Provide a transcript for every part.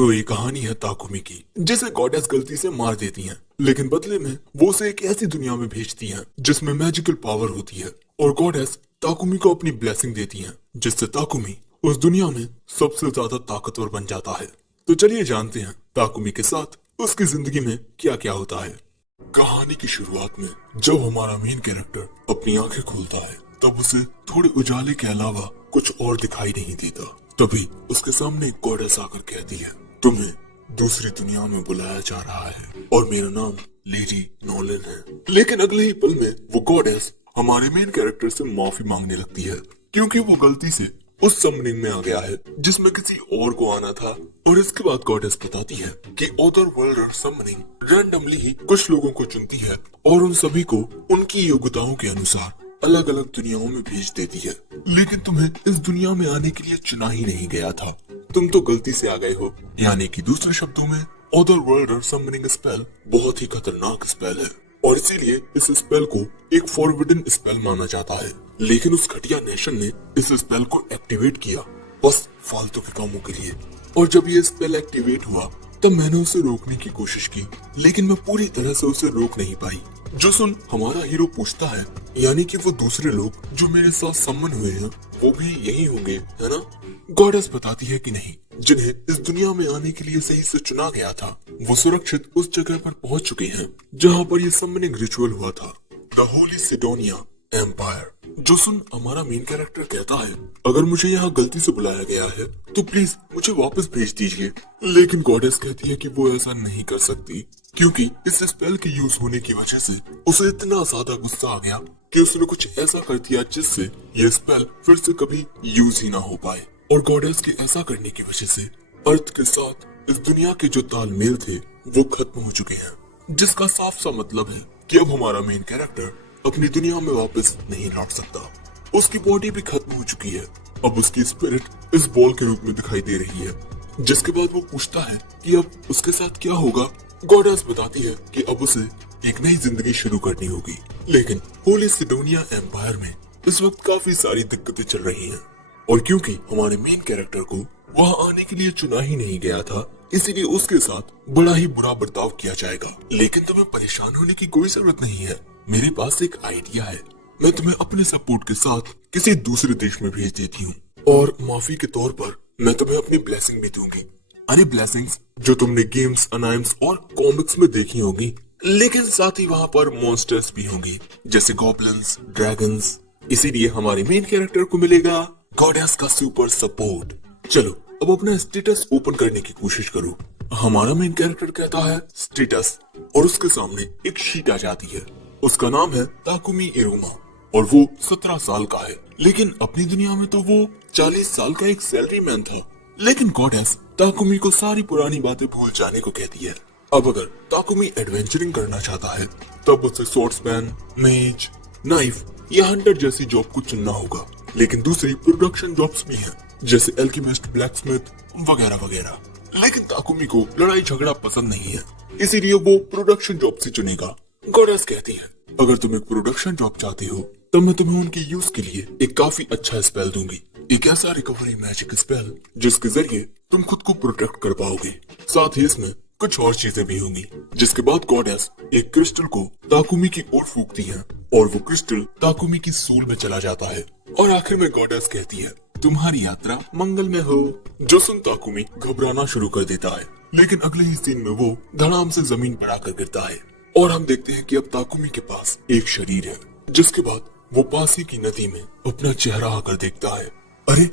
तो ये कहानी है ताकुमी की, जिसे गॉडेस गलती से मार देती हैं, लेकिन बदले में वो उसे एक ऐसी दुनिया में भेजती हैं जिसमें मैजिकल पावर होती है और गॉडेस ताकुमी को अपनी ब्लेसिंग देती हैं, जिससे ताकुमी उस दुनिया में सबसे ज्यादा ताकतवर बन जाता है। तो चलिए जानते हैं ताकुमी के साथ उसकी जिंदगी में क्या क्या होता है। कहानी की शुरुआत में जब हमारा मेन कैरेक्टर अपनी आंखें खोलता है तब उसे थोड़े उजाले के अलावा कुछ और दिखाई नहीं देता। तभी उसके सामने एक गॉडेस आकर कहती है, तुम्हें दूसरी दुनिया में बुलाया जा रहा है और मेरा नाम लेडी नॉलन है। लेकिन अगले ही पल में वो गॉडेस हमारे मेन कैरेक्टर से माफी मांगने लगती है, क्योंकि वो गलती से उस समनिंग में आ गया है जिसमें किसी और को आना था। और इसके बाद गॉडेस बताती है कि अदर वर्ल्ड समनिंग रैंडमली ही कुछ लोगों को चुनती है और उन सभी को उनकी योग्यताओं के अनुसार अलग अलग दुनियाओं में भेज देती है। लेकिन तुम्हें इस दुनिया में आने के लिए चुना ही नहीं गया था, तुम तो गलती से आ गए हो। यानी कि दूसरे शब्दों में अदर वर्ल्ड समनिंग स्पेल बहुत ही खतरनाक स्पेल है और इसीलिए इस स्पेल को एक फॉरबिडन स्पेल माना जाता है। लेकिन उस घटिया नेशन ने इस स्पेल को एक्टिवेट किया बस फालतू के कामों के लिए। और जब ये स्पेल एक्टिवेट हुआ तब मैंने उसे रोकने की कोशिश की, लेकिन मैं पूरी तरह से उसे रोक नहीं पाई। जो सुन हमारा हीरो पूछता है, यानी कि वो दूसरे लोग जो मेरे साथ सम्मन हुए हैं वो भी यही होंगे, है ना? गॉडेस बताती है कि नहीं, जिन्हें इस दुनिया में आने के लिए सही से चुना गया था वो सुरक्षित उस जगह पर पहुंच चुके हैं जहां पर ये सम्मनिंग रिचुअल हुआ था, द होली सिडोनिया एम्पायर। जो सुन हमारा मेन कैरेक्टर कहता है, अगर मुझे यहाँ गलती से बुलाया गया है तो प्लीज मुझे वापस भेज दीजिए। लेकिन गॉडेस कहती है कि वो ऐसा नहीं कर सकती, क्योंकि इस स्पेल के यूज होने की वजह से उसे इतना ज्यादा गुस्सा आ गया कि उसने कुछ ऐसा कर दिया जिससे ये स्पेल फिर से कभी यूज ही ना हो पाए। और गॉडेस के ऐसा करने की वजह से अर्थ के साथ इस दुनिया के जो तालमेल थे वो खत्म हो चुके हैं, जिसका साफ सा मतलब है कि अब हमारा मेन कैरेक्टर अपनी दुनिया में वापस नहीं लौट सकता। उसकी बॉडी भी खत्म हो चुकी है, अब उसकी स्पिरिट इस बॉल के रूप में दिखाई दे रही है। जिसके बाद वो पूछता है कि अब उसके साथ क्या होगा। गॉडेस बताती है कि अब उसे एक नई जिंदगी शुरू करनी होगी। लेकिन होली सिडोनिया एम्पायर में इस वक्त काफी सारी दिक्कतें चल रही हैं और क्योंकि हमारे मेन कैरेक्टर को वहां आने के लिए चुना ही नहीं गया था, इसीलिए उसके साथ बड़ा ही बुरा बर्ताव किया जाएगा। लेकिन तुम्हें परेशान होने की कोई जरूरत नहीं है, मेरे पास एक आइडिया है। मैं तुम्हें अपने सपोर्ट के साथ किसी दूसरे देश में भेज देती हूँ और माफी के तौर पर मैं तुम्हें अपनी ब्लेसिंग भी दूंगी। अरे ब्लेसिंग्स जो तुमने गेम्स, अनाइम्स और कॉमिक्स में देखी होगी, लेकिन साथ ही वहाँ पर मॉन्स्टर्स भी होंगी जैसे गॉब्लिन्स, ड्रैगन्स। इसीलिए हमारे मेन कैरेक्टर को मिलेगा गॉडेस का सुपर सपोर्ट। चलो अब अपना स्टेटस ओपन करने की कोशिश करो। हमारा मेन कैरेक्टर कहता है स्टेटस और उसके सामने एक शीट आ जाती है। उसका नाम है ताकुमी इरुमा और वो 17 साल का है, लेकिन अपनी दुनिया में तो वो 40 साल का एक सैलरी मैन था। लेकिन गॉडेस ताकुमी को सारी पुरानी बातें भूल जाने को कहती है। अब अगर ताकुमी एडवेंचरिंग करना चाहता है तब उसे स्वॉर्ड्समैन, मेज, नाइफ या हंटर जैसी जॉब को चुनना होगा। लेकिन दूसरी प्रोडक्शन जॉब्स भी हैं जैसे एल्केमिस्ट, ब्लैकस्मिथ वगैरह वगैरह। लेकिन ताकुमी को लड़ाई झगड़ा पसंद नहीं है, इसीलिए वो प्रोडक्शन जॉब से चुनेगा। गॉडेस कहती है, अगर तुम एक प्रोडक्शन जॉब चाहते हो तो मैं तुम्हें उनके यूज के लिए एक काफी अच्छा स्पेल दूंगी, एक ऐसा रिकवरी मैजिक स्पेल जिसके जरिए तुम खुद को प्रोटेक्ट कर पाओगे। साथ ही इसमें कुछ और चीजें भी होंगी। जिसके बाद गॉडेस एक क्रिस्टल को ताकुमी की ओर फूंकती है और वो क्रिस्टल ताकुमी की सूल में चला जाता है। और आखिर में गॉडेस कहती है, तुम्हारी यात्रा मंगल में हो। जो सुन ताकुमी घबराना शुरू कर देता है, लेकिन अगले ही सीन में वो धड़ाम से जमीन पर आकर गिरता है और हम देखते हैं कि अब ताकुमी के पास एक शरीर है। जिसके बाद वो पास ही की नदी में अपना चेहरा आकर देखता है, अरे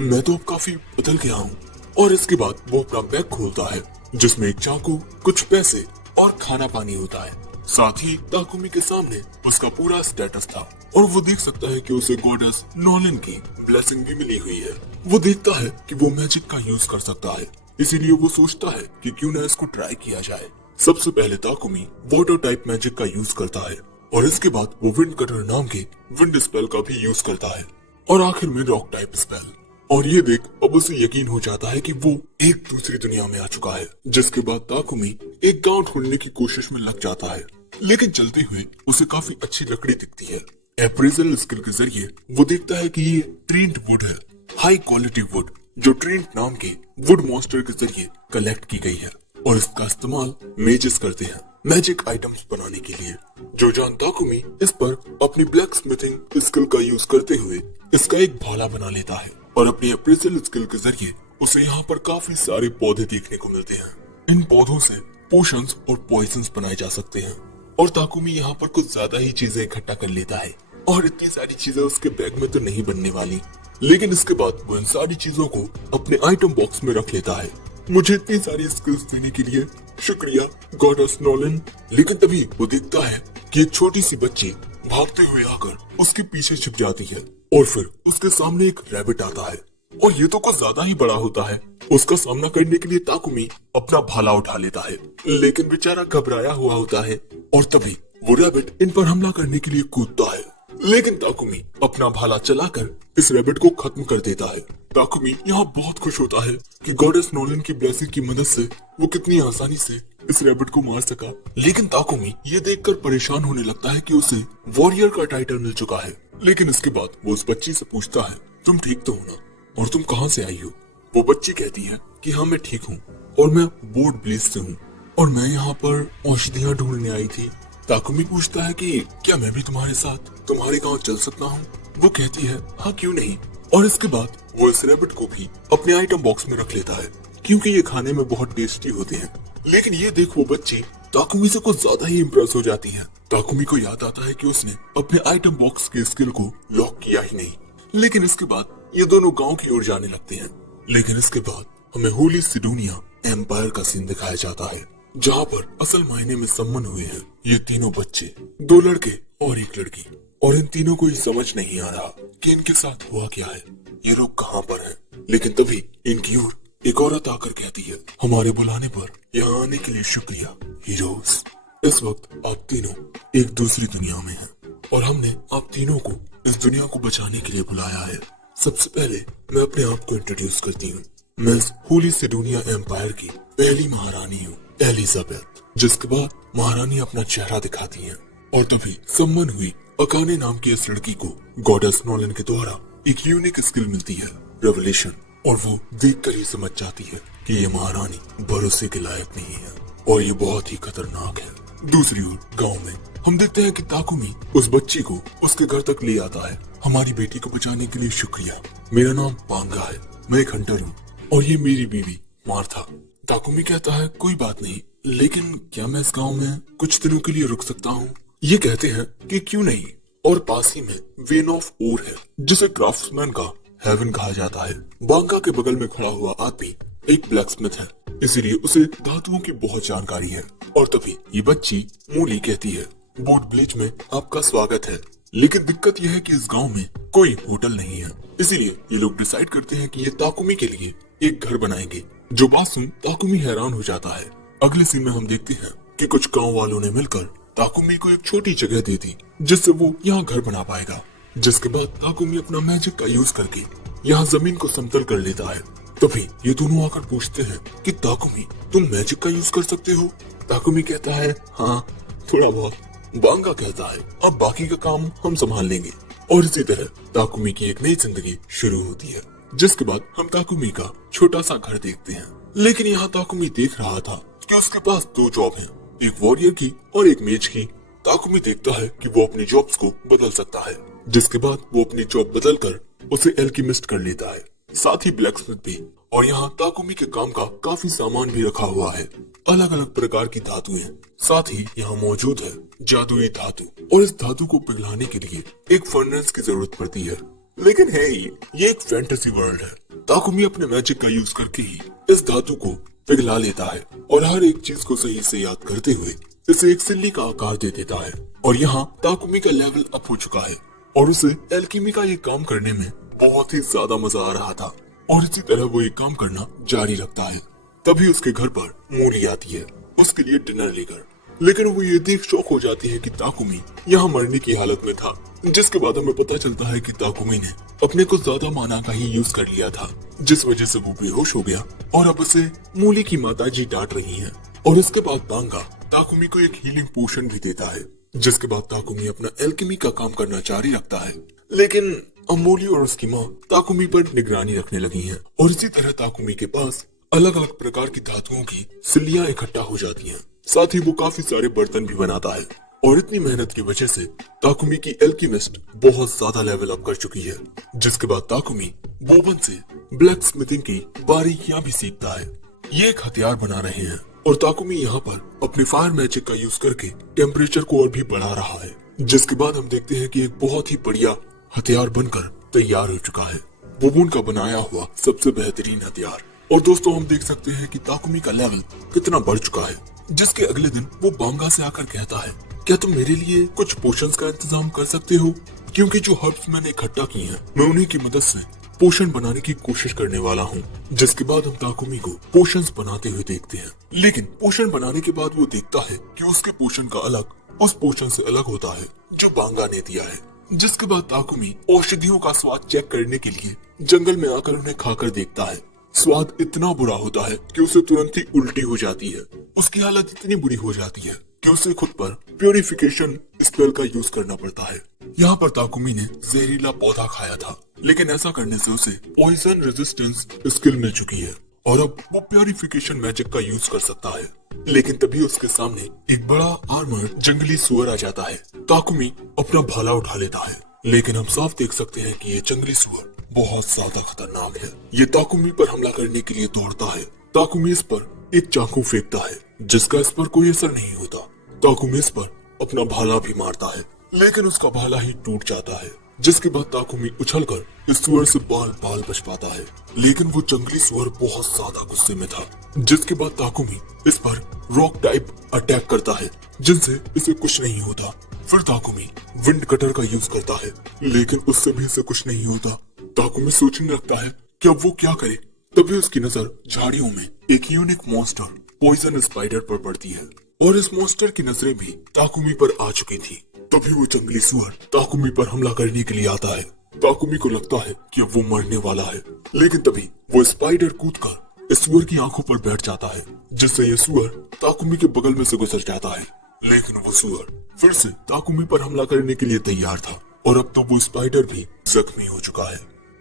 मैं तो अब काफी बदल गया हूँ। और इसके बाद वो अपना बैग खोलता है जिसमें एक चाकू, कुछ पैसे और खाना पानी होता है। साथ ही ताकुमी के सामने उसका पूरा स्टेटस था और वो देख सकता है कि उसे गॉडेस नॉलन की ब्लेसिंग भी मिली हुई है। वो देखता है कि वो मैजिक का यूज कर सकता है, इसीलिए वो सोचता है कि क्यों ना इसको ट्राई किया जाए। सबसे पहले ताकुमी वाटर टाइप मैजिक का यूज करता है और इसके बाद वो विंड कटर नाम के विंड स्पेल का भी यूज करता है और आखिर में रॉक टाइप स्पेल। और ये देख अब उसे यकीन हो जाता है कि वो एक दूसरी दुनिया में आ चुका है। जिसके बाद ताकुमी एक गांव ढूंढने की कोशिश में लग जाता है, लेकिन चलते हुए उसे काफी अच्छी लकड़ी दिखती है। अप्रेजल स्किल के जरिए वो देखता है कि ये ट्रेंड वुड है, हाई क्वालिटी वुड, जो ट्रेंट नाम के वुड मॉन्स्टर के जरिए कलेक्ट की गई है और इसका इस्तेमाल मेजेस करते हैं मैजिक आइटम्स बनाने के लिए। जोजान ताकुमी इस पर अपनी ब्लैक स्मिथिंग स्किल का यूज करते हुए इसका एक भाला बना लेता है और अपनी अप्रेजल स्किल के जरिए उसे यहाँ पर काफी सारे पौधे देखने को मिलते हैं। इन पौधों से पोशंस और पॉइजन्स बनाए जा सकते हैं और ताकुमी यहाँ पर कुछ ज्यादा ही चीजें इकट्ठा कर लेता है और इतनी सारी चीजें उसके बैग में तो नहीं बनने वाली, लेकिन इसके बाद वो इन सारी चीजों को अपने आइटम बॉक्स में रख लेता है। मुझे इतनी सारी स्किल्स देने के लिए शुक्रिया गॉडेस नोलन। लेकिन तभी वो देखता है कि एक छोटी सी बच्ची भागते हुए आकर उसके पीछे छिप जाती है और फिर उसके सामने एक रैबिट आता है और ये तो कुछ ज्यादा ही बड़ा होता है। उसका सामना करने के लिए ताकुमी अपना भाला उठा लेता है, लेकिन बेचारा घबराया हुआ होता है और तभी वो रैबिट इन पर हमला करने के लिए कूदता है, लेकिन ताकुमी अपना भाला चलाकर इस रैबिट को खत्म कर देता है। ताकुमी यहाँ बहुत खुश होता है कि गॉडेस नोलन की ब्लेसिंग की मदद से वो कितनी आसानी से इस रैबिट को मार सका। लेकिन ताकुमी ये देखकर परेशान होने लगता है कि उसे वॉरियर का टाइटल मिल चुका है। लेकिन इसके बाद वो उस बच्ची से पूछता है, तुम ठीक तो हो ना, और तुम कहाँ से आई हो? वो बच्ची कहती है कि हाँ मैं ठीक हूँ और मैं बोर्ड ब्लीच से हूँ और मैं यहाँ पर औषधियाँ ढूंढने आई थी। ताकुमी पूछता है कि क्या मैं भी तुम्हारे साथ तुम्हारे गांव चल सकता हूँ? वो कहती है हाँ क्यों नहीं, और इसके बाद वो इस रैबिट को भी अपने आइटम बॉक्स में रख लेता है क्योंकि ये खाने में बहुत टेस्टी होते हैं। लेकिन ये देख वो बच्ची ताकुमी से कुछ ज्यादा ही इम्प्रेस हो जाती है। ताकुमी को याद आता है कि उसने अपने आइटम बॉक्स के स्किल को लॉक किया ही नहीं। लेकिन इसके बाद ये दोनों गांव की ओर जाने लगते हैं। लेकिन इसके बाद हमें होली सिडोनिया एम्पायर का सीन दिखाया जाता है जहाँ पर असल मायने में सम्मन हुए हैं ये तीनों बच्चे, 2 लड़के और 1 लड़की, और इन तीनों को ये समझ नहीं आ रहा कि इनके साथ हुआ क्या है, ये लोग कहाँ पर हैं। लेकिन तभी इनकी ओर एक औरत आकर कहती है, हमारे बुलाने पर यहाँ आने के लिए शुक्रिया हीरोज। इस वक्त आप तीनों एक दूसरी दुनिया में हैं और हमने आप तीनों को इस दुनिया को बचाने के लिए बुलाया है। सबसे पहले मैं अपने आप को इंट्रोड्यूस करती हूँ। मैं इस होली सिडोनिया एम्पायर की पहली महारानी हूँ एलिजाबेथ। जिसके बाद महारानी अपना चेहरा दिखाती हैं और तभी सम्मन हुई अकाने नाम की इस लड़की को गॉडेस नोलन के द्वारा एक यूनिक स्किल मिलती है, रेवलेशन, और वो देखकर ही समझ जाती है कि ये महारानी भरोसे के लायक नहीं है और ये बहुत ही खतरनाक है। दूसरी ओर गांव में हम देखते हैं कि ताकुमी उस बच्ची को उसके घर तक ले आता है। हमारी बेटी को बचाने के लिए शुक्रिया, मेरा नाम पांगा है, मैं एक हंटर हूँ और ये मेरी बीवी मार्था। ताकुमी कहता है कोई बात नहीं, लेकिन क्या मैं इस गांव में कुछ दिनों के लिए रुक सकता हूँ? ये कहते हैं कि क्यों नहीं, और पास ही में वेन ऑफ ओर है जिसे क्राफ्ट्समैन का हेवन कहा जाता है। बांगा के बगल में खड़ा हुआ आदमी एक ब्लैकस्मिथ है, इसीलिए उसे धातुओं की बहुत जानकारी है। और तभी ये बच्ची मूली कहती है, बोट ब्लीच में आपका स्वागत है, लेकिन दिक्कत यह है कि इस गांव में कोई होटल नहीं है, इसीलिए ये लोग डिसाइड करते हैं कि ये ताकुमी के लिए एक घर बनाएंगे। जो बात सुन ताकुमी हैरान हो जाता है। अगले सीन में हम देखते हैं कि कुछ गांव वालों ने मिलकर ताकुमी को एक छोटी जगह दे दी जिससे वो यहाँ घर बना पाएगा। जिसके बाद ताकुमी अपना मैजिक का यूज करके यहाँ जमीन को समतल कर लेता है। तभी ये दोनों आकर पूछते हैं कि ताकुमी तुम मैजिक का यूज कर सकते हो? ताकुमी कहता है हाँ थोड़ा बहुत। बांगा कहता है अब बाकी का काम हम संभाल लेंगे। और इसी तरह ताकुमी की एक नई जिंदगी शुरू होती है। जिसके बाद हम ताकुमी का छोटा सा घर देखते हैं। लेकिन यहाँ ताकुमी देख रहा था कि उसके पास 2 जॉब हैं, एक वॉरियर की और एक मेज की। ताकुमी देखता है कि वो अपनी जॉब्स को बदल सकता है। जिसके बाद वो अपनी जॉब बदलकर उसे एल्केमिस्ट कर लेता है, साथ ही ब्लैकस्मिथ भी। और यहाँ ताकुमी के काम का काफी सामान भी रखा हुआ है, अलग अलग प्रकार की धातुएं। साथ ही यहाँ मौजूद है जादुई धातु, और इस धातु को पिघलाने के लिए एक फर्नेस की जरूरत पड़ती है। लेकिन है ये एक फैंटेसी वर्ल्ड है। ताकुमी अपने मैजिक का यूज करके ही इस धातु को पिघला लेता है और हर एक चीज को सही से याद करते हुए इसे एक सिल्ली का आकार दे देता है। और यहाँ ताकुमी का लेवल अप हो चुका है और उसे एल्केमी का ये काम करने में बहुत ही ज्यादा मजा आ रहा था। और इसी तरह वो ये काम करना जारी रखता है। तभी उसके घर पर मूली आती है उसके लिए डिनर लेकर। लेकिन वो ये देख शॉक हो जाती है कि ताकुमी यहाँ मरने की हालत में था। जिसके बाद हमें पता चलता है कि ताकुमी ने अपने को ज्यादा माना का ही यूज कर लिया था, जिस वजह से वो बेहोश हो गया और अब उसे मूली की माताजी डांट रही हैं। और इसके बाद बांगा ताकुमी को एक हीलिंग पोशन भी देता है। जिसके बाद ताकुमी अपना एल्केमी का काम करना जारी रखता है। लेकिन अमोली और उसकी माँ ताकुमी पर निगरानी रखने लगी हैं और इसी तरह ताकुमी के पास अलग अलग प्रकार की धातुओं की सिल्लियां इकट्ठा हो जाती हैं। साथ ही वो काफी सारे बर्तन भी बनाता है और इतनी मेहनत की वजह से ताकुमी की एल्केमिस्ट बहुत ज्यादा लेवल अप कर चुकी है। जिसके बाद ताकुमी बोबन से ब्लैक स्मिथिंग की बारीकियां भी सीखता है। ये एक हथियार बना रहे हैं और ताकुमी यहाँ पर अपने फायर मैजिक का यूज करके टेम्परेचर को और भी बढ़ा रहा है। जिसके बाद हम देखते हैं कि एक बहुत ही बढ़िया हथियार बनकर तैयार हो चुका है, बोबन का बनाया हुआ सबसे बेहतरीन हथियार। और दोस्तों हम देख सकते हैं कि ताकुमी का लेवल कितना बढ़ चुका है। जिसके अगले दिन वो बांगा से आकर कहता है, क्या तुम मेरे लिए कुछ पोशंस का इंतजाम कर सकते हो? क्योंकि जो हर्ब्स मैंने इकट्ठा किए हैं मैं उन्हीं की मदद से पोशन बनाने की कोशिश करने वाला हूँ। जिसके बाद हम ताकुमी को पोशंस बनाते हुए देखते हैं, लेकिन पोशन बनाने के बाद वो देखता है कि उसके पोशन का अलग उस पोशन से अलग होता है जो बांगा ने दिया है। जिसके बाद ताकुमी औषधियों का स्वाद चेक करने के लिए जंगल में आकर उन्हें खाकर देखता है। स्वाद इतना बुरा होता है कि उसे तुरंत ही उल्टी हो जाती है। उसकी हालत इतनी बुरी हो जाती है कि उसे खुद पर प्योरिफिकेशन स्पेल का यूज करना पड़ता है। यहाँ पर ताकुमी ने जहरीला पौधा खाया था, लेकिन ऐसा करने से उसे पॉइजन रेजिस्टेंस स्किल मिल चुकी है और अब वो प्योरिफिकेशन मैजिक का यूज कर सकता है। लेकिन तभी उसके सामने एक बड़ा आर्मर्ड जंगली सुअर आ जाता है। ताकुमी अपना भाला उठा लेता है, लेकिन हम साफ देख सकते हैं कि ये जंगली सुअर बहुत ज्यादा खतरनाक है। ये ताकुमी पर हमला करने के लिए दौड़ता है। ताकुमी इस पर एक चाकू फेंकता है, जिसका इस पर कोई असर नहीं होता। ताकुमी इस पर अपना भाला भी मारता है, लेकिन उसका भाला ही टूट जाता है। जिसके बाद ताकुमी उछलकर इस सुअर से बाल बाल बच पाता है, लेकिन वो जंगली सुअर बहुत ज्यादा गुस्से में था। जिसके बाद ताकुमी इस पर रॉक टाइप अटैक करता है, जिनसे इसे कुछ नहीं होता। फिर ताकुमी विंड कटर का यूज करता है, लेकिन उससे भी इसे कुछ नहीं होता। ताकुमी सोचने लगता है कि अब वो क्या करे। तभी उसकी नजर झाड़ियों में एक यूनिक मॉन्स्टर पॉइजन स्पाइडर पर पड़ती है और इस मॉन्स्टर की नजरें भी ताकुमी पर आ चुकी थी। तभी वो जंगली सुअर ताकुमी पर हमला करने के लिए आता है। ताकुमी को लगता है कि अब वो मरने वाला है, लेकिन तभी वो स्पाइडर कूदकर इस सुअर की आंखों पर बैठ जाता है, जिससे ये सुअर ताकुमी के बगल में से गुजर जाता है। लेकिन वो सुअर फिर से ताकुमी पर हमला करने के लिए तैयार था और अब तो वो स्पाइडर भी जख्मी हो चुका है।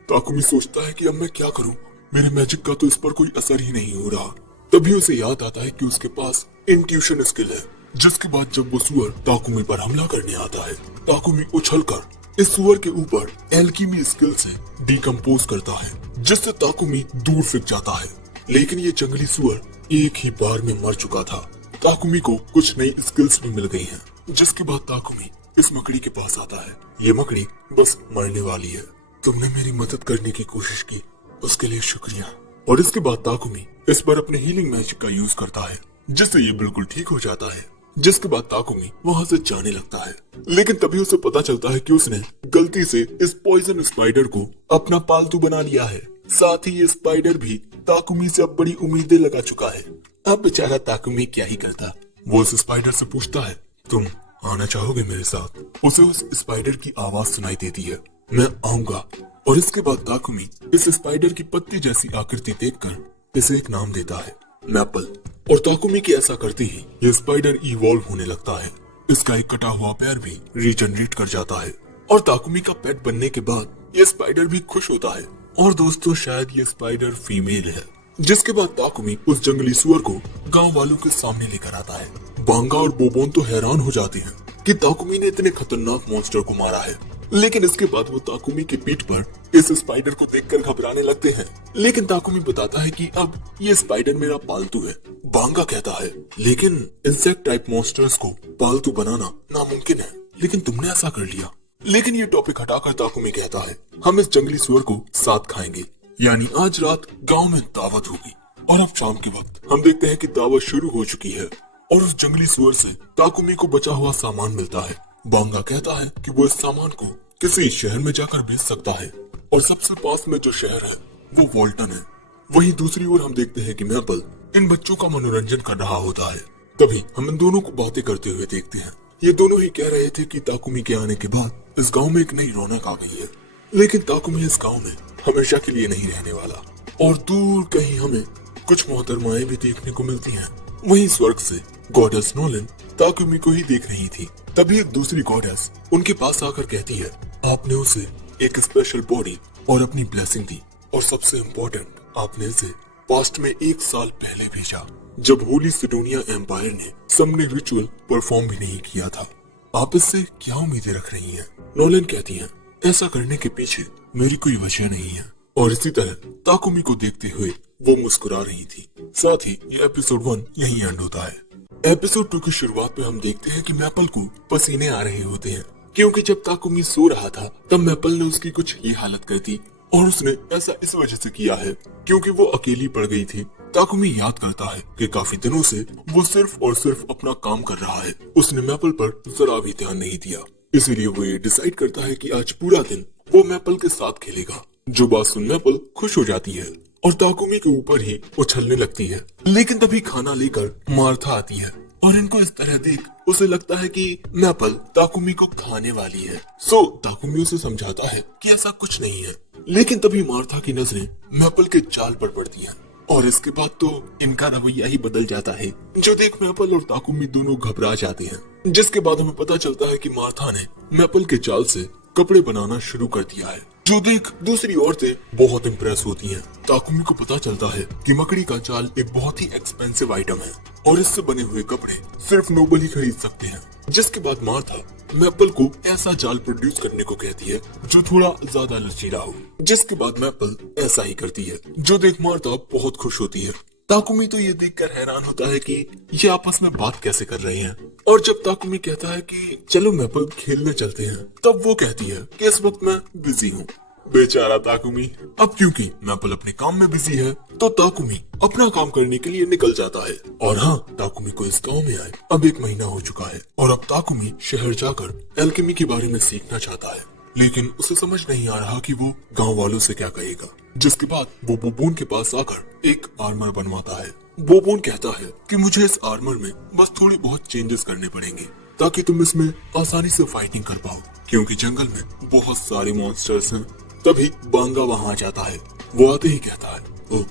ताकुमी सोचता है कि अब मैं क्या करूं, मेरे मैजिक का तो इस पर कोई असर ही नहीं हो रहा। तभी उसे याद आता है कि उसके पास इंट्यूशन स्किल है। जिसके बाद जब वो सुअर ताकुमी पर हमला करने आता है, ताकुमी उछलकर इस सुअर के ऊपर एल्कीमी स्किल से डिकम्पोज करता है, जिससे ताकुमी दूर फेंक जाता है। लेकिन ये जंगली सुअर एक ही बार में मर चुका था। ताकुमी को कुछ नई स्किल्स भी मिल गई हैं। जिसके बाद ताकुमी इस मकड़ी के पास आता है। ये मकड़ी बस मरने वाली है। तुमने मेरी मदद करने की कोशिश की, उसके लिए शुक्रिया। और इसके बाद ताकुमी इस पर अपने हीलिंग मैजिक का यूज करता है, जिससे ये बिल्कुल ठीक हो जाता है। जिसके बाद ताकुमी वहाँ से जाने लगता है, लेकिन तभी उसे पता चलता है कि उसने गलती से इस पॉइजन स्पाइडर को अपना पालतू बना लिया है। साथ ही ये स्पाइडर भी ताकुमी से अब बड़ी उम्मीदें लगा चुका है। अब बेचारा ताकुमी क्या ही करता। वो उस स्पाइडर से पूछता है, तुम आना चाहोगे मेरे साथ? उसे उस स्पाइडर की आवाज सुनाई देती है, मैं आऊंगा। और इसके बाद ताकुमी इस स्पाइडर की पत्ती जैसी आकृति देखकर इसे एक नाम देता है, मैपल। और ताकुमी की ऐसा करते ही ये स्पाइडर इवॉल्व होने लगता है। इसका एक कटा हुआ पैर भी रीजनरेट कर जाता है और ताकुमी का पेट बनने के बाद ये स्पाइडर भी खुश होता है। और दोस्तों शायद ये स्पाइडर फीमेल है। जिसके बाद ताकुमी उस जंगली सुअर को गांव वालों के सामने लेकर आता है। बांगा और बोबोन तो हैरान हो जाते हैं कि ताकुमी ने इतने खतरनाक मॉन्स्टर को मारा है, लेकिन इसके बाद वो ताकुमी की पीठ पर इस स्पाइडर को देखकर घबराने लगते हैं। लेकिन ताकुमी बताता है कि अब ये स्पाइडर मेरा पालतू है। बांगा कहता है, लेकिन इंसेक्ट टाइप मॉन्स्टर्स को पालतू बनाना नामुमकिन है, लेकिन तुमने ऐसा कर लिया। लेकिन ये टॉपिक हटाकर ताकुमी कहता है, हम इस जंगली सुअर को साथ खाएंगे। यानी आज रात गांव में दावत होगी। और अब शाम के वक्त हम देखते हैं कि दावत शुरू हो चुकी है और उस जंगली सुअर से ताकुमी को बचा हुआ सामान मिलता है। बांगा कहता है कि वो इस सामान को किसी शहर में जाकर बेच सकता है और सबसे पास में जो शहर है वो वॉल्टन है। वहीं दूसरी ओर हम देखते हैं कि मैपल इन बच्चों का मनोरंजन कर रहा होता है। तभी हम इन दोनों को बातें करते हुए देखते हैं। ये दोनों ही कह रहे थे कि ताकुमी के आने के बाद इस गांव में एक नई रौनक आ गई है, लेकिन ताकुमी इस गांव में हमेशा के लिए नहीं रहने वाला। और दूर कहीं हमें कुछ मोहतरमाएं भी देखने को मिलती हैं। वहीं स्वर्ग से गॉडेस नोलन ताकुमी को ही देख रही थी। तभी एक दूसरी गॉडेस उनके पास आकर कहती है, आपने उसे एक स्पेशल बॉडी और अपनी ब्लेसिंग दी। और सबसे इम्पोर्टेंट, आपने इसे पास्ट में 1 साल पहले भेजा, जब होली सिडोनिया एम्पायर ने समने रिचुअल परफॉर्म भी नहीं किया था। आप इससे क्या उम्मीदें रख रही हैं? नोलन कहती हैं, ऐसा करने के पीछे मेरी कोई वजह नहीं है। और इसी तरह ताकुमी को देखते हुए वो मुस्कुरा रही थी। साथ ही ये एपिसोड 1 यहीं एंड होता है। एपिसोड 2 की शुरुआत में हम देखते हैं कि मैपल को पसीने आ रहे होते हैं, क्योंकि जब ताकुमी सो रहा था तब मैपल ने उसकी कुछ ये हालत कर दी। और उसने ऐसा इस वजह से किया है क्योंकि वो अकेली पड़ गई थी। ताकुमी याद करता है कि काफी दिनों से वो सिर्फ और सिर्फ अपना काम कर रहा है, उसने मैपल पर जरा भी ध्यान नहीं दिया। इसीलिए वो ये डिसाइड करता है कि आज पूरा दिन वो मैपल के साथ खेलेगा। जो बात सुन मैपल खुश हो जाती है और ताकुमी के ऊपर ही उछलने लगती है। लेकिन तभी खाना लेकर मार्था आती है और इनको इस तरह देख उसे लगता है कि मैपल ताकुमी को खाने वाली है। सो ताकुमी उसे समझाता है कि ऐसा कुछ नहीं है। लेकिन तभी मार्था की नजरें मैपल के जाल पर पड़ती हैं और इसके बाद तो इनका रवैया ही बदल जाता है, जो देख मैपल और ताकुमी दोनों घबरा जाते हैं। जिसके बाद हमें पता चलता है कि मार्था ने मैपल के जाल से कपड़े बनाना शुरू कर दिया है, जो देख दूसरी औरतें बहुत इम्प्रेस होती हैं। ताकुमी को पता चलता है कि मकड़ी का जाल एक बहुत ही एक्सपेंसिव आइटम है और इससे बने हुए कपड़े सिर्फ नोबल ही खरीद सकते हैं। जिसके बाद मार्था मैपल को ऐसा जाल प्रोड्यूस करने को कहती है जो थोड़ा ज्यादा लचीला हो। जिसके बाद मैपल ऐसा ही करती है, जो देख मार्था बहुत खुश होती है। ताकुमी तो ये देखकर हैरान होता है कि ये आपस में बात कैसे कर रहे हैं। और जब ताकुमी कहता है कि चलो मैपल खेलने चलते हैं, तब वो कहती है कि इस वक्त मैं बिजी हूँ। बेचारा ताकुमी। अब क्योंकि मैपल अपने काम में बिजी है तो ताकुमी अपना काम करने के लिए निकल जाता है। और हाँ, ताकुमी को इस गांव में आए अब 1 महीना हो चुका है और अब ताकुमी शहर जाकर एल्केमी के बारे में सीखना चाहता है। लेकिन उसे समझ नहीं आ रहा कि वो गांव वालों से क्या कहेगा। जिसके बाद वो बोबोन के पास आकर एक आर्मर बनवाता है। बोबोन कहता है कि मुझे इस आर्मर में बस थोड़ी बहुत चेंजेस करने पड़ेंगे ताकि तुम इसमें आसानी से फाइटिंग कर पाओ, क्योंकि जंगल में बहुत सारे मॉन्स्टर्स हैं। तभी बांगा वहाँ आ जाता है। वो आते ही कहता है, ओह,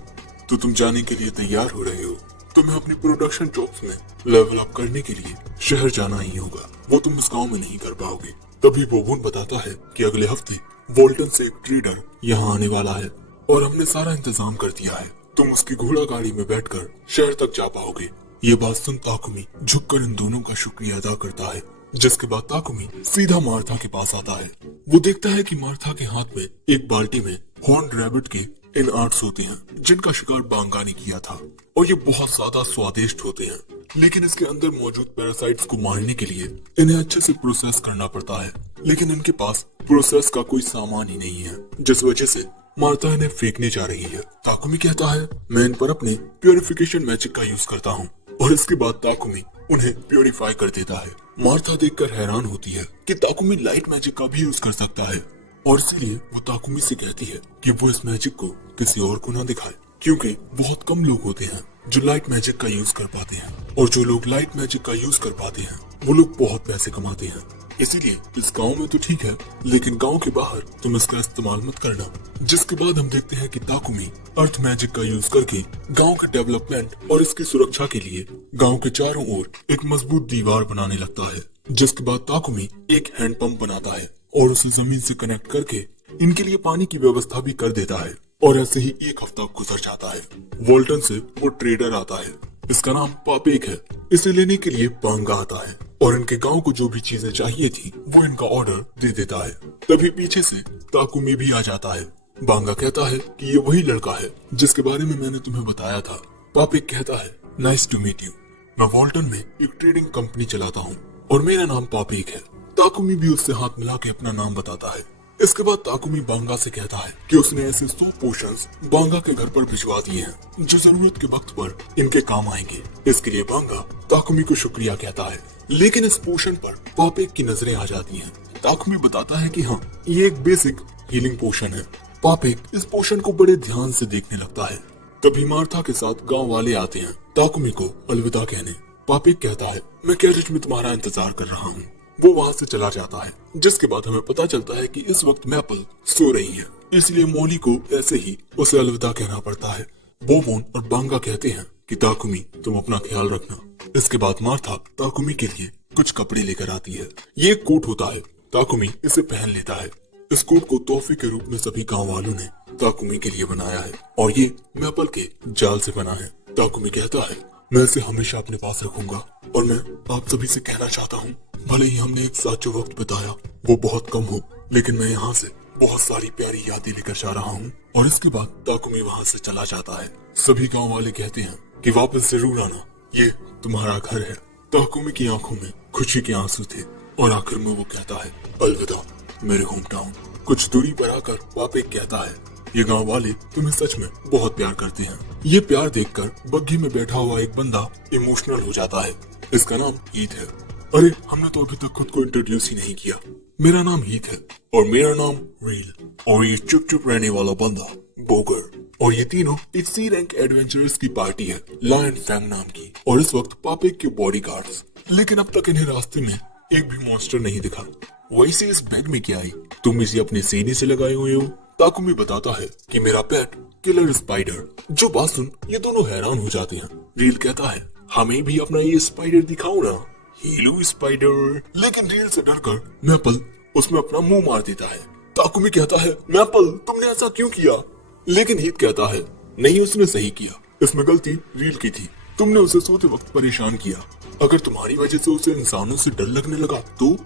तो तुम जाने के लिए तैयार हो रहे हो? तुम्हें अपनी प्रोडक्शन जॉब्स में लेवल अप करने के लिए शहर जाना ही होगा, वो तुम इस गाँव में नहीं कर पाओगे। तभी बोबोन बताता है कि अगले हफ्ते वोल्टन से एक ट्रेडर यहाँ आने वाला है और हमने सारा इंतजाम कर दिया है। तुम उसकी घोड़ा गाड़ी में बैठकर शहर तक जा पाओगे। ये बात सुन ताकुमी झुककर इन दोनों का शुक्रिया अदा करता है। जिसके बाद ताकुमी सीधा मार्था के पास आता है। वो देखता है कि मार्था के हाथ में एक बाल्टी में हॉर्न रैबिट के इन आर्ट्स होते हैं, जिनका शिकार बांगा ने किया था और ये बहुत ज्यादा स्वादिष्ट होते हैं। लेकिन इसके अंदर मौजूद पैरासाइट्स को मारने के लिए इन्हें अच्छे से प्रोसेस करना पड़ता है। लेकिन इनके पास प्रोसेस का कोई सामान ही नहीं है, जिस वजह से मार्था इन्हें फेंकने जा रही है। ताकुमी कहता है, मैं इन पर अपने प्योरिफिकेशन मैजिक का यूज करता हूँ। और इसके बाद ताकुमी उन्हें प्योरीफाई कर देता है। मार्था देखकर हैरान होती है कि ताकुमी लाइट मैजिक का भी यूज कर सकता है और इसलिए वो ताकुमी से कहती है कि वो इस मैजिक को किसी और को ना दिखाए, क्योंकि बहुत कम लोग होते हैं जो लाइट मैजिक का यूज कर पाते हैं और जो लोग लाइट मैजिक का यूज कर पाते हैं वो लोग बहुत पैसे कमाते हैं। इसीलिए इस गांव में तो ठीक है, लेकिन गांव के बाहर तुम इसका इस्तेमाल मत करना। जिसके बाद हम देखते हैं कि ताकुमी अर्थ मैजिक का यूज करके गांव के डेवलपमेंट और इसकी सुरक्षा के लिए गांव के चारों ओर एक मजबूत दीवार बनाने लगता है। जिसके बाद ताकुमी एक हैंड पंप बनाता है और उसे जमीन से कनेक्ट करके इनके लिए पानी की व्यवस्था भी कर देता है। और ऐसे ही 1 हफ्ता गुजर जाता है। वोल्टन से वो ट्रेडर आता है, इसका नाम पापेक है। इसे लेने के लिए बांगा आता है और इनके गांव को जो भी चीजें चाहिए थी वो इनका ऑर्डर दे देता है। तभी पीछे से ताकुमी भी आ जाता है। बांगा कहता है कि ये वही लड़का है जिसके बारे में मैंने तुम्हें बताया था। पापेक कहता है, नाइस टू मीट यू, मैं वोल्टन में एक ट्रेडिंग कंपनी चलाता हूँ और मेरा नाम पापेक है। ताकुमी भी उससे हाथ मिला के अपना नाम बताता है। इसके बाद ताकुमी बांगा से कहता है कि उसने ऐसे 100 पोशंस बांगा के घर पर भिजवा दिए हैं जो जरूरत के वक्त पर इनके काम आएंगे। इसके लिए बांगा ताकुमी को शुक्रिया कहता है। लेकिन इस पोशन पर पापेक की नजरें आ जाती हैं। ताकुमी बताता है कि हाँ, ये एक बेसिक हीलिंग पोशन है। पापेक इस पोशन को बड़े ध्यान से देखने लगता है। तभी मार्था के साथ गाँव वाले आते हैं ताकुमी को अलविदा कहने। पापेक कहता है, मैं गैरेज में तुम्हारा इंतजार कर रहा हूँ। वो वहाँ से चला जाता है। जिसके बाद हमें पता चलता है कि इस वक्त मैपल सो रही है, इसलिए मौली को ऐसे ही उसे अलविदा कहना पड़ता है। बोबोन और बांगा कहते हैं कि ताकुमी तुम अपना ख्याल रखना। इसके बाद मार्था ताकुमी के लिए कुछ कपड़े लेकर आती है। ये एक कोट होता है। ताकुमी इसे पहन लेता है। इस कोट को तोहफे के रूप में सभी गांव वालों ने ताकुमी के लिए बनाया है और ये मैपल के जाल से बना है। ताकुमी कहता है, मैं इसे हमेशा अपने पास रखूंगा और मैं आप सभी से कहना चाहता हूँ, भले ही हमने एक साथ जो वक्त बिताया वो बहुत कम हो, लेकिन मैं यहाँ से बहुत सारी प्यारी यादें लेकर जा रहा हूँ। और इसके बाद ताकुमी वहाँ से चला जाता है। सभी गांव वाले कहते हैं कि वापस जरूर आना, ये तुम्हारा घर है। ताकुमी की आंखों में खुशी के आंसू थे और आखिर में वो कहता है, अलविदा मेरे होम टाउन। कुछ दूरी पर आकर पापेक कहता है, ये गांव वाले तुम्हें सच में बहुत प्यार करते हैं। ये प्यार देखकर बग्घी में बैठा हुआ एक बंदा इमोशनल हो जाता है। इसका नाम हीथ है। अरे हमने तो अभी तक खुद को इंट्रोड्यूस ही नहीं किया। मेरा नाम हीथ है और मेरा नाम रील, और ये चुप चुप रहने वाला बंदा बोगर। और ये तीनों एक सी रैंक एडवेंचरर्स की पार्टी है, लायन फैंग नाम की, और इस वक्त पापेक के बॉडीगार्ड्स। लेकिन अब तक इन्हें रास्ते में एक भी मॉन्स्टर नहीं दिखा। वैसे इस बैग में क्या आई? तुम इसे अपने सीने से लगाए हुए हो। ताकुमी बताता है कि मेरा पेट किलर स्पाइडर। जो बात सुन ये दोनों हैरान हो जाते हैं। रील कहता है, हमें भी अपना ये स्पाइडर दिखाओ ना, हीलो स्पाइडर। लेकिन रील से डरकर मैपल उसमें अपना मुंह मार देता है। ताकुमी कहता है, मैपल तुमने ऐसा क्यों किया? लेकिन हीथ कहता है, नहीं उसने सही किया, इसमें गलती रील की थी। तुमने उसे सोते वक्त परेशान किया। अगर तुम्हारी वजह से उसे इंसानों से डर लगने लगा तो?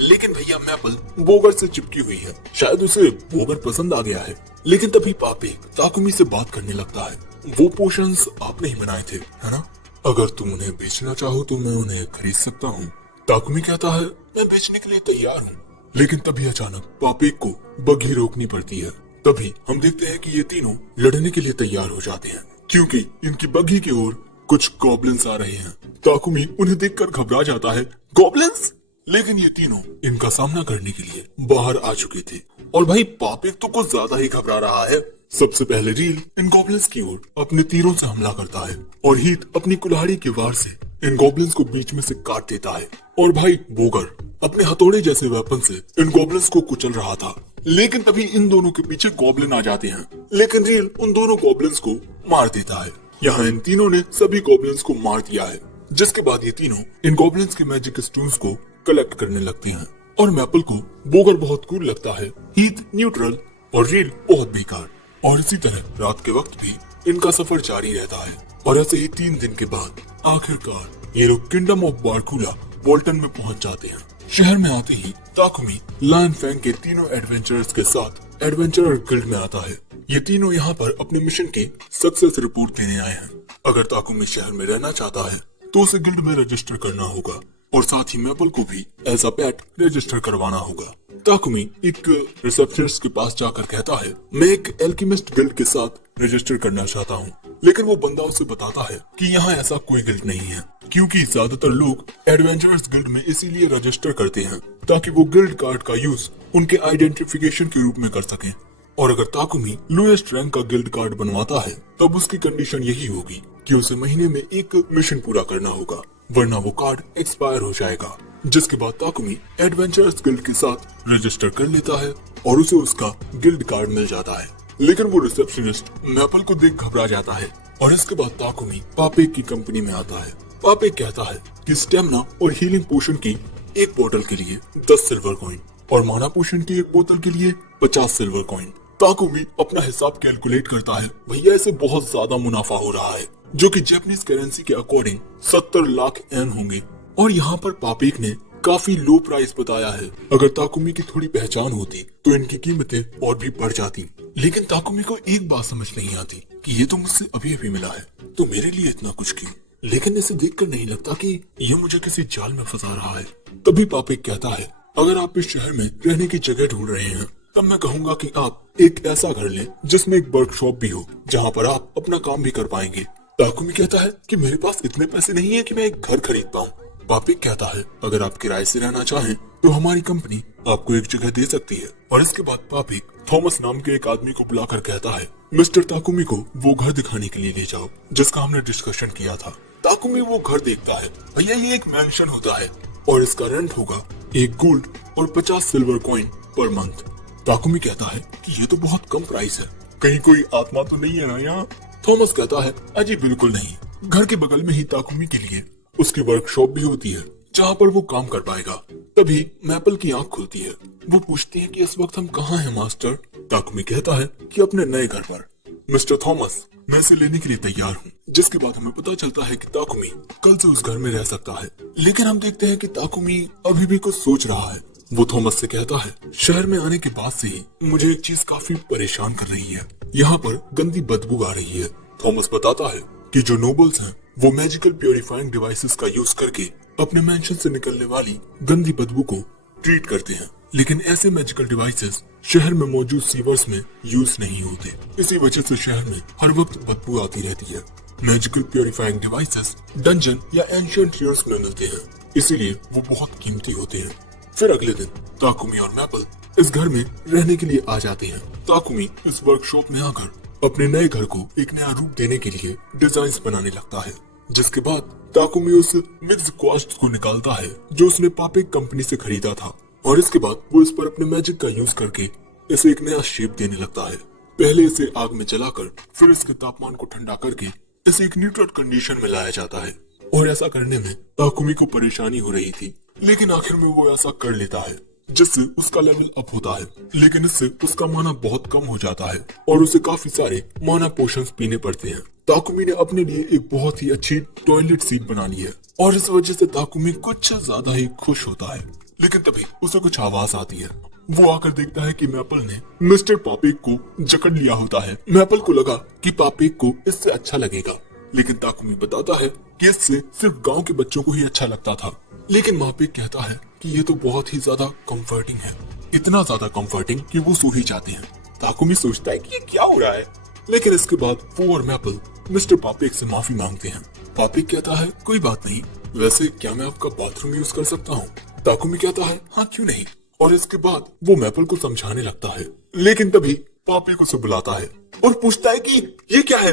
लेकिन भैया मैपल बोगर से चिपकी हुई है, शायद उसे बोगर पसंद आ गया है। लेकिन तभी पापेक ताकुमी से बात करने लगता है, वो पोशंस आपने ही बनाए थे, है ना? अगर तुम उन्हें बेचना चाहो तो मैं उन्हें खरीद सकता हूँ। ताकुमी कहता है, मैं बेचने के लिए तैयार हूँ। लेकिन तभी अचानक पापेक को बग्घी रोकनी पड़ती है। तभी हम देखते हैं कि ये तीनों लड़ने के लिए तैयार हो जाते हैं, क्योंकि इनकी बग्घी की ओर कुछ गॉब्लिन्स आ रहे हैं। ताकुमी उन्हें देखकर घबरा जाता है, गॉब्लिन्स? लेकिन ये तीनों इनका सामना करने के लिए बाहर आ चुके थे। और भाई पापेक तो कुछ ज्यादा ही घबरा रहा है। सबसे पहले रील इन गॉब्लिन्स की ओर अपने तीरों से हमला करता है और हीथ अपनी कुल्हाड़ी के वार से इन गॉब्लिन्स को बीच में से काट देता है। और भाई बोगर अपने हथौड़े जैसे वेपन से इन गॉब्लिन्स को कुचल रहा था। लेकिन तभी इन दोनों के पीछे गॉब्लिन आ जाते हैं। लेकिन रील उन दोनों गॉब्लिन्स को मार देता है। यहाँ इन तीनों ने सभी गॉब्लिन्स को मार दिया है, जिसके बाद ये तीनों इन गॉब्लिन्स के मैजिक स्टोन्स को कलेक्ट करने लगते हैं। और मैपल को बोगर बहुत कूल लगता है, हीथ न्यूट्रल और रील बहुत बेकार। और इसी तरह रात के वक्त भी इनका सफर जारी रहता है। और ऐसे ही 3 दिन के बाद आखिरकार ये लोग किंगडम ऑफ बारकूला वोल्टन में पहुंच जाते हैं। शहर में आते ही ताकुमी लायन फैंग के तीनों एडवेंचरर्स के साथ एडवेंचरर गिल्ड में आता है। ये तीनों यहाँ पर अपने मिशन की सक्सेस रिपोर्ट देने आए हैं। अगर ताकुमी शहर में रहना चाहता है तो उसे गिल्ड में रजिस्टर करना होगा और साथ ही मैपल को भी एज अ पेट रजिस्टर करवाना होगा। ताकुमी एक रिसेप्शनिस्ट के पास जाकर कहता है, मैं एक एल्केमिस्ट गिल्ड के साथ रजिस्टर करना चाहता हूँ। लेकिन वो बंदा उसे बताता है कि यहाँ ऐसा कोई गिल्ड नहीं है, क्योंकि ज्यादातर लोग एडवेंचरर्स गिल्ड में इसीलिए रजिस्टर करते हैं ताकि वो गिल्ड कार्ड का यूज उनके आइडेंटिफिकेशन के रूप में कर सकें। और अगर ताकुमी लोएस्ट रैंक का गिल्ड कार्ड बनवाता है तब उसकी कंडीशन यही होगी कि उसे महीने में एक मिशन पूरा करना होगा, वरना वो कार्ड एक्सपायर हो जाएगा। जिसके बाद ताकुमी एडवेंचरर्स गिल्ड के साथ रजिस्टर कर लेता है और उसे उसका गिल्ड कार्ड मिल जाता है। लेकिन वो रिसेप्शनिस्ट मैपल को देख घबरा जाता है। और इसके बाद ताकुमी पापेक की कंपनी में आता है। पापेक कहता है कि स्टेमिना और हीलिंग पोशन की एक बोतल के लिए 10 सिल्वर कॉइन और माना पोशन की एक बोतल के लिए 50 सिल्वर कॉइन। ताकुमी अपना हिसाब कैलकुलेट करता है, भैया इसे बहुत ज्यादा मुनाफा हो रहा है, जो कि जापानीज करेंसी के अकॉर्डिंग 70 लाख एन होंगे। और यहाँ पर पापेक ने काफी लो प्राइस बताया है। अगर ताकुमी की थोड़ी पहचान होती तो इनकी कीमतें और भी बढ़ जाती। लेकिन ताकुमी को एक बात समझ नहीं आती कि ये तो मुझसे अभी अभी मिला है, तो मेरे लिए इतना कुछ क्यों? लेकिन इसे देखकर नहीं लगता कि ये मुझे किसी जाल में फंसा रहा है। तभी पापेक कहता है, अगर आप इस शहर में रहने की जगह ढूंढ रहे हैं तब मैं कहूंगा कि आप एक ऐसा घर लें जिसमें एक वर्कशॉप भी हो, जहाँ पर आप अपना काम भी कर पाएंगे। ताकुमी कहता है कि मेरे पास इतने पैसे नहीं है कि मैं एक घर खरीद पाऊँ। पापेक कहता है, अगर आप किराए से रहना चाहें तो हमारी कंपनी आपको एक जगह दे सकती है। और इसके बाद पापेक थॉमस नाम के एक आदमी को बुलाकर कहता है, मिस्टर ताकुमी को वो घर दिखाने के लिए ले जाओ जिसका हमने डिस्कशन किया था। ताकुमी वो घर देखता है। भैया ये एक मैंशन होता है और इसका रेंट होगा 1 गोल्ड और 50 silver coin per month. Takumi कहता है कि ये तो बहुत कम प्राइस है, कहीं कोई आत्मा तो नहीं है ना यहाँ? थॉमस कहता है, अजी बिल्कुल नहीं। घर के बगल में ही ताकुमी के लिए उसकी वर्कशॉप भी होती है, जहाँ पर वो काम कर पाएगा। तभी मैपल की आंख खुलती है। वो पूछती है कि इस वक्त हम कहाँ हैं मास्टर। ताकुमी कहता है कि अपने नए घर पर। मिस्टर थॉमस, मैं इसे लेने के लिए तैयार हूँ। जिसके बाद हमें पता चलता है कि ताकुमी कल से उस घर में रह सकता है। लेकिन हम देखते हैं कि ताकुमी अभी भी कुछ सोच रहा है। वो थॉमस से कहता है, शहर में आने के बाद से ही मुझे एक चीज काफी परेशान कर रही है। यहाँ पर गंदी बदबू आ रही है। थॉमस बताता है कि जो नोबल्स हैं वो मैजिकल प्योरीफाइंग डिवाइसेस का यूज करके अपने मेंशन से निकलने वाली गंदी बदबू को ट्रीट करते हैं। लेकिन ऐसे मैजिकल डिवाइसेस शहर में मौजूद सीवर्स में यूज नहीं होते। इसी वजह से शहर में हर वक्त बदबू आती रहती है। मैजिकल प्योरीफाइंग डिवाइसेस डंजन या एंशिएंट रियर्स में मिलते हैं, इसीलिए वो बहुत कीमती होते हैं। फिर अगले दिन ताकुमी और मैपल इस घर में रहने के लिए आ जाते हैं। ताकुमी इस वर्कशॉप में आकर अपने नए घर को एक नया रूप देने के लिए डिजाइन बनाने लगता है। जिसके बाद ताकुमी उस मिक्स कॉस्ट को निकालता है जो उसने पापेक कंपनी से खरीदा था, और इसके बाद वो इस पर अपने मैजिक का यूज करके इसे एक नया शेप देने लगता है। पहले इसे आग में जलाकर फिर इसके तापमान को ठंडा करके इसे एक न्यूट्रल कंडीशन में लाया जाता है। और ऐसा करने में ताकुमी को परेशानी हो रही थी, लेकिन आखिर में वो ऐसा कर लेता है जिससे उसका लेवल अप होता है। लेकिन इससे उसका माना बहुत कम हो जाता है और उसे काफी सारे माना पोशंस पीने पड़ते हैं। ताकुमी ने अपने लिए एक बहुत ही अच्छी टॉयलेट सीट बना ली है और इस वजह से ताकुमी कुछ ज्यादा ही खुश होता है। लेकिन तभी उसे कुछ आवाज आती है। वो आकर देखता है कि मैपल ने मिस्टर पापेक को जकड़ लिया होता है। मैपल को लगा कि पापेक को इससे अच्छा लगेगा, लेकिन ताकुमी बताता है कि इससे सिर्फ गांव के बच्चों को ही अच्छा लगता था। लेकिन पापेक कहता है कि ये तो बहुत ही ज्यादा कंफर्टिंग है, इतना ज्यादा कंफर्टिंग कि वो सो ही जाते हैं। ताकुमी सोचता है कि ये क्या हो रहा है, लेकिन इसके बाद वो और मैपल मिस्टर पापेक से माफी मांगते हैं। पापेक कहता है, कोई बात नहीं, वैसे क्या मैं आपका बाथरूम यूज कर सकता हूँ? ताकुमी कहता है, हाँ क्यों नहीं। और इसके बाद वो मैपल को समझाने लगता है, लेकिन तभी पापेक उसे बुलाता है और पूछता है कि ये क्या है।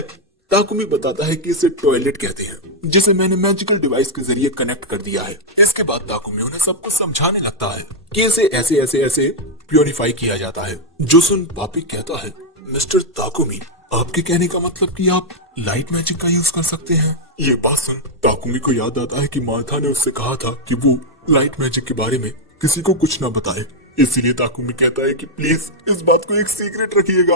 ताकुमी बताता है कि इसे टॉयलेट कहते हैं, जिसे मैंने मैजिकल डिवाइस के जरिए कनेक्ट कर दिया है। इसके बाद ताकुमी उन्हें सब कुछ समझाने लगता है कि इसे ऐसे ऐसे ऐसे प्योरीफाई किया जाता है। जो सुन पापेक कहता है, मिस्टर ताकुमी, आपके कहने का मतलब कि आप लाइट मैजिक का यूज कर सकते हैं? ये बात सुन ताकुमी को याद आता है कि मार्था ने उससे कहा था कि वो लाइट मैजिक के बारे में किसी को कुछ ना बताए। इसीलिए ताकुमी कहता है कि प्लीज इस बात को एक सीक्रेट रखिएगा।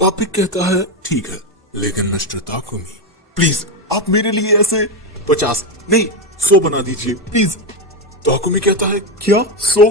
पापेक कहता है, ठीक है, लेकिन मिस्टर ताकुमी प्लीज आप मेरे लिए ऐसे 50 नहीं 100 बना दीजिए प्लीज। ताकुमी कहता है, क्या 100?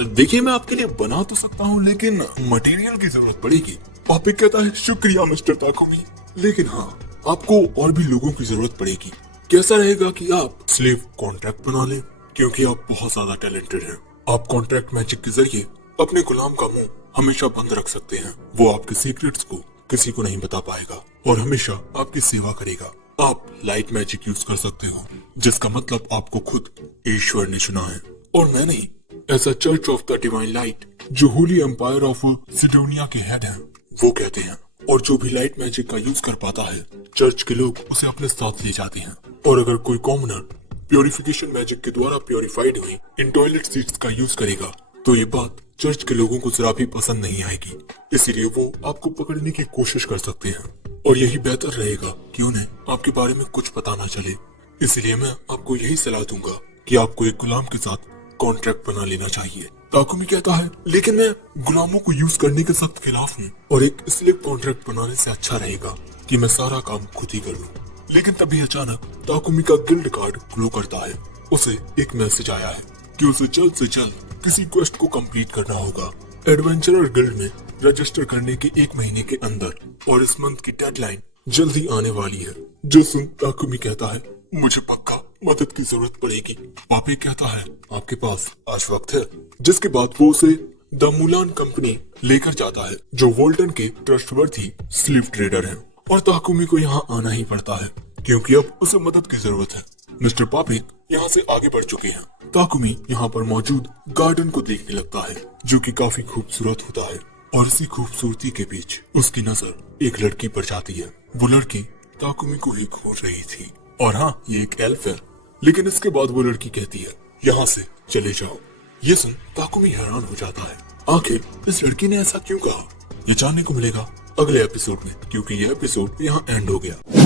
देखिए मैं आपके लिए बना तो सकता हूँ, लेकिन मटेरियल की जरूरत पड़ेगी। पापेक कहता है, शुक्रिया मिस्टर ताकुमी, लेकिन हाँ आपको और भी लोगों की जरूरत पड़ेगी। कैसा रहेगा कि आप स्लेव कॉन्ट्रैक्ट बना लें, क्योंकि आप बहुत ज्यादा टैलेंटेड हैं। आप कॉन्ट्रैक्ट मैजिक के जरिए अपने गुलाम का मुंह हमेशा बंद रख सकते हैं। वो आपके सीक्रेट्स को किसी को नहीं बता पाएगा और हमेशा आपकी सेवा करेगा। आप लाइट मैजिक यूज कर सकते हो, जिसका मतलब आपको खुद ईश्वर ने चुना है और मैं नहीं। ऐसा church of the divine light, जो होली एम्पायर ऑफ सिडोनिया के हेड हैं, वो कहते हैं। और जो भी लाइट मैजिक का यूज कर पाता है, चर्च के लोग उसे अपने साथ ले जाते हैं। और अगर कोई कॉमनर प्योरिफिकेशन मैजिक के द्वारा प्योरिफाइड हुई इन टॉयलेट सीट्स का यूज करेगा, तो ये बात चर्च के लोगों को जरा भी पसंद नहीं आएगी। इसीलिए वो आपको पकड़ने की कोशिश कर सकते हैं और यही बेहतर रहेगा कि उन्हें आपके बारे में कुछ पता ना चले। इसलिए मैं आपको यही सलाह दूंगा कि आपको एक गुलाम के साथ कॉन्ट्रैक्ट बना लेना चाहिए। ताकुमी कहता है, लेकिन मैं गुलामों को यूज करने के सख्त खिलाफ हूँ और एक इसलिए कॉन्ट्रैक्ट बनाने से अच्छा रहेगा कि मैं सारा काम खुद ही कर लूँ। लेकिन तभी अचानक ताकुमी का गिल्ड कार्ड ग्लो करता है। उसे एक मैसेज आया है कि उसे जल्द से जल्द किसी क्वेस्ट को कंप्लीट करना होगा एडवेंचरर गिल्ड में रजिस्टर करने के 1 महीने के अंदर, और इस मंथ की डेडलाइन जल्दी आने वाली है। जो सुन ताकुमी कहता है, मुझे पक्का मदद की जरूरत पड़ेगी। पापेक कहता है, आपके पास आज वक्त है। जिसके बाद वो उसे द मुलान कंपनी लेकर जाता है, जो वोल्टन के ट्रस्टवर्थी स्लीव ट्रेडर हैं। और ताकुमी को यहाँ आना ही पड़ता है क्योंकि अब उसे मदद की जरूरत है। मिस्टर पापेक यहाँ से आगे बढ़ चुके हैं। ताकुमी यहाँ पर मौजूद गार्डन को देखने लगता है, जो कि काफी खूबसूरत होता है। और इसी खूबसूरती के बीच उसकी नजर एक लड़की पर जाती है। वो लड़की ताकुमी को ही घूर रही थी। और हाँ, ये एक एल्फ है। लेकिन इसके बाद वो लड़की कहती है, यहाँ से चले जाओ। ये सुन ताकुमी हैरान हो जाता है, आखिर इस लड़की ने ऐसा क्यों कहा? ये जानने को मिलेगा अगले एपिसोड में, क्योंकि यह एपिसोड यहाँ एंड हो गया।